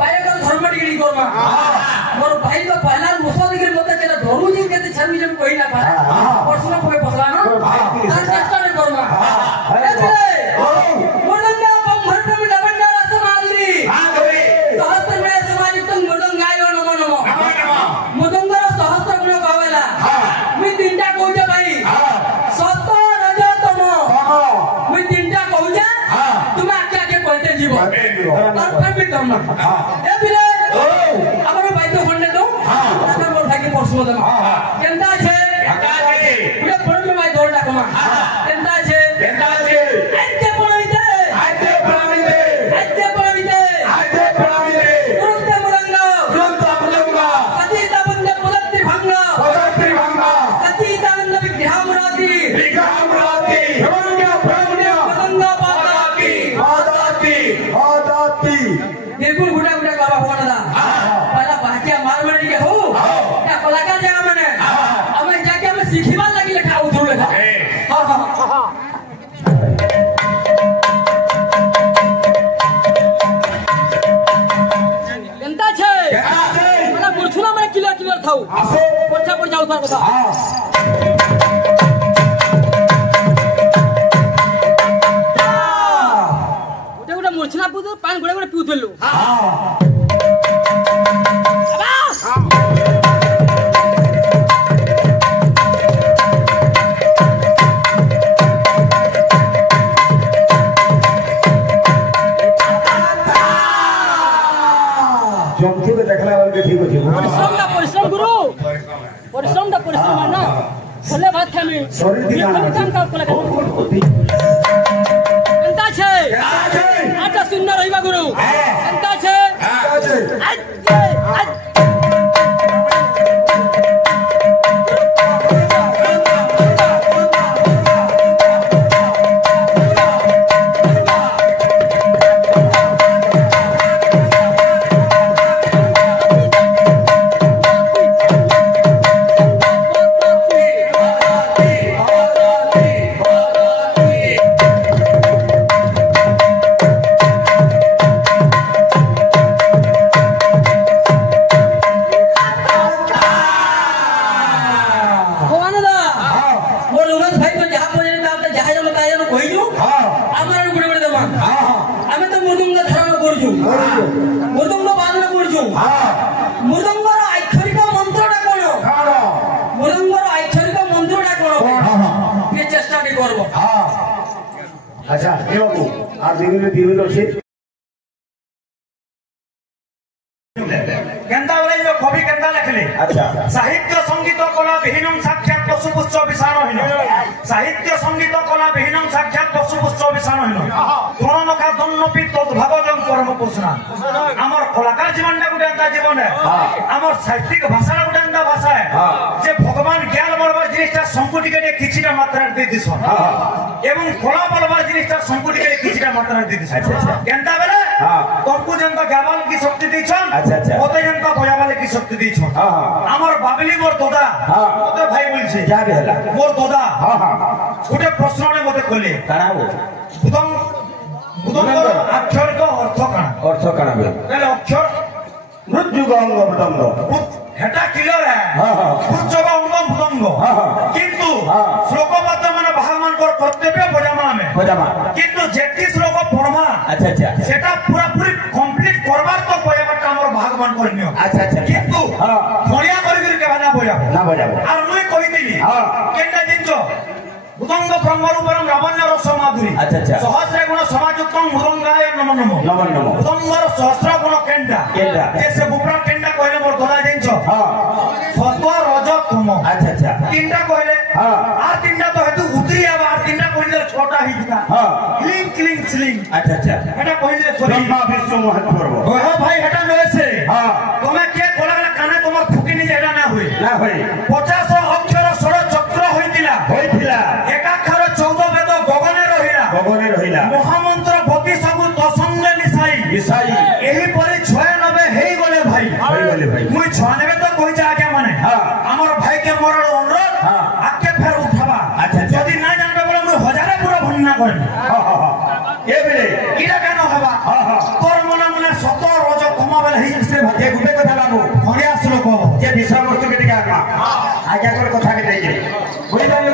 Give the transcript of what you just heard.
पाएगा धर्म डिग्री कोरमा मोर भाई तो पहला मुसा डिग्री मते केला धरू जी केते छरमी जम कोई ना पाए परसुना कोई पसला ना तार चेष्टा ने कोरमा मोडंगा बंधट में लवंडा समाजरी हां गई सहस्त्र में समाजिक तुम मोडंगायो नमो नमो मोडंगा सहस्त्र गुण पावेला मी तीनटा कहूजा भाई सत रज तम मी तीनटा कहूजा तुम आके आके कहते जीव तार भी कम ना ए बिले हमर भाई तो खंडे दो तार मोर भाई के प्रश्न दमा केनता छे पूरा पढ़ में भाई दौड़ डाकमा केनता छे आते पढ़ाइते तुरंत मुरंगा सचिता बंदे पुलत्ति भंगा सचितानंद विग्रहामराती मुरंगा पादाती निर्गुण गुड़ा गुड़ा बाबा होना था पहला बाकिया मार मार के हो क्या कलाकार जगह मैंने हमें जाके हमें सीखीवाल लगी लिखा उधर लिखा हाँ केनता छे मला बुरछुना मैं क्लियर थाऊ पछा उतार बता गोटे मूर्छना पुदु पानी गोटे गोटे पिउथलु जंतु के देखला वाले ठीक अछि परिश्रम गुरु परिश्रम ना भले बात था में शरीर दिखाना काम का केनता छे आटा सुंदर रहिबा गुरु केनता छे अच्छा ए बाबू आ दिविल अछि केनता बोले जो कवि केनता लिखले अच्छा साहित्य संगीत कला विहीनम साक्षात पशुपुष्प विषाणहीन साहित्य संगीत कला विहीनम साक्षात पशुपुष्प विषाणहीन तुणनका दन्नपि तद्भावजं परम पुरुषना हमर कलाकार जीवनटा गुटे एंता जीवन है हमर साहित्यिक भाषा गुटे एंता भाषा है जे भगवान ज्ञान बलबार जिनिसटा संकुटिके किछिटा मात्रा दे दिसन एवं कला बलबार जिनिसटा संकुटिके किछिटा मात्रा दे दिसन केनता बेले तमको जनता गावाल की शक्ति दिछन अच्छा ओते जनता बजावाले की शक्ति दिछन हमर बाबली मोर दोदा ओते भाई बोलछे क्या भेला मोर दोदा हां गुटे प्रश्न ने मते कहले कराओ बुदंग अक्षर को अर्थ काना बे कहले अक्षर मृत्यु अंग बुदंग हेटा क्लियर है उच्चग अंग बुदंग किंतु श्लोकबद्ध माने भगवान को कर्तव्य बजामा में किंतु जेती श्लोक पढ़मा अच्छा सेटा पूरा पूरी कंप्लीट करबार तो बजाबाटा हमर भगवान करनियो अच्छा किंतु खणिया करी के ना बजाबो और मुई कहितिली केनटा जिंचो बुदंग ब्रह्मरूपरम लावण्य रस माधुरी अच्छा सहस्र गुण समायुक्तम मुदंगाय नमो नमो बुदंगर सहस्र गुण केनटा जैसे बुपरा केनटा कहले मोर दोला जिंचो सत्व रज तम अच्छा तीनटा कहले आर तीनटा तो हेतु उतरी आबा आर तीनटा कहले छोटा हिजका क्लिंग क्लिंग स्लिंग अच्छा हेटा कहले ब्रह्मा विष्णु महत्व ओहो भाई हेटा नले से तमे के कोला काने तमर फुकी नि जेडा ना होई 50 अक्षर षड़ चक्र होइतिला एकाक्षर 14 वेद गगने रहिला महामंत्र 32 सबु तसंगे मिसाई एही परि 96 हेई गले भाई मुई 96 तो कहि जा आगे माने हमर भाई के मोर अनुरोध आके फेर उठाबा अच्छा जदी ना जानबे बोले मुई 1000 पूरा भन्ना करनी ए बेले इरा केन हबा तोर मन যে গুটে কথা বাবু খড়িয়া শ্লোক যে বিষয়বস্তু কে টিকে আনবা আজ্ঞা করে কথা কে দেই বুঝিপারলে